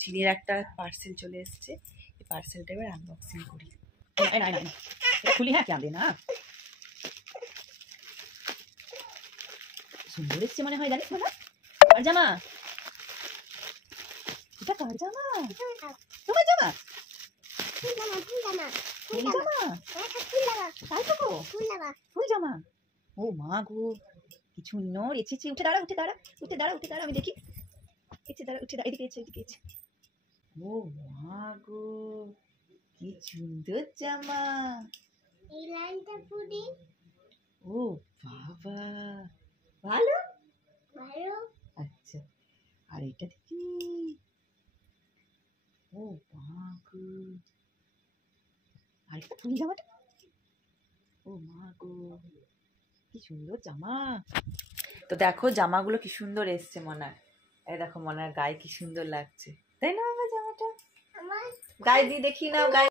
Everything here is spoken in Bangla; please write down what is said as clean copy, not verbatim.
চিনির একটা পার্সেল চলে এসছে, এই পার্সেলটা এবার আনবক্সিং করি। খুলি, হ্যাঁ কেন না সুন্দর এসছে মনে হয়, জানিস না? আর জামা, এটা কার জামা? তোমার জামা? ফুল জামা। ও মা গো, কি সুন্দর এসেছে। উঠে দাঁড়া, উঠে দাঁড়া, উঠে দাঁড়া, উঠে দাঁড়া, আমি দেখি। এসে দাঁড়া, উঠে দাঁড়া, এদিকে এসে, এদিকে এসে। ও মা গো, কি সুন্দর জামা। এই লাইনটা পুরি। ও বাবা, ভালো ভালো। আচ্ছা, আর এটা দেখি। ও মা গো, আর একটা ফুল জামাটা। ও মা গো, কি সুন্দর জামা। তো দেখো জামাগুলো কি সুন্দর এসছে মনার। এই দেখো মনার গায়ে কি সুন্দর লাগছে, তাই না বাবা? জামাটা গায়ে দিয়ে দেখি নাও, গায়ে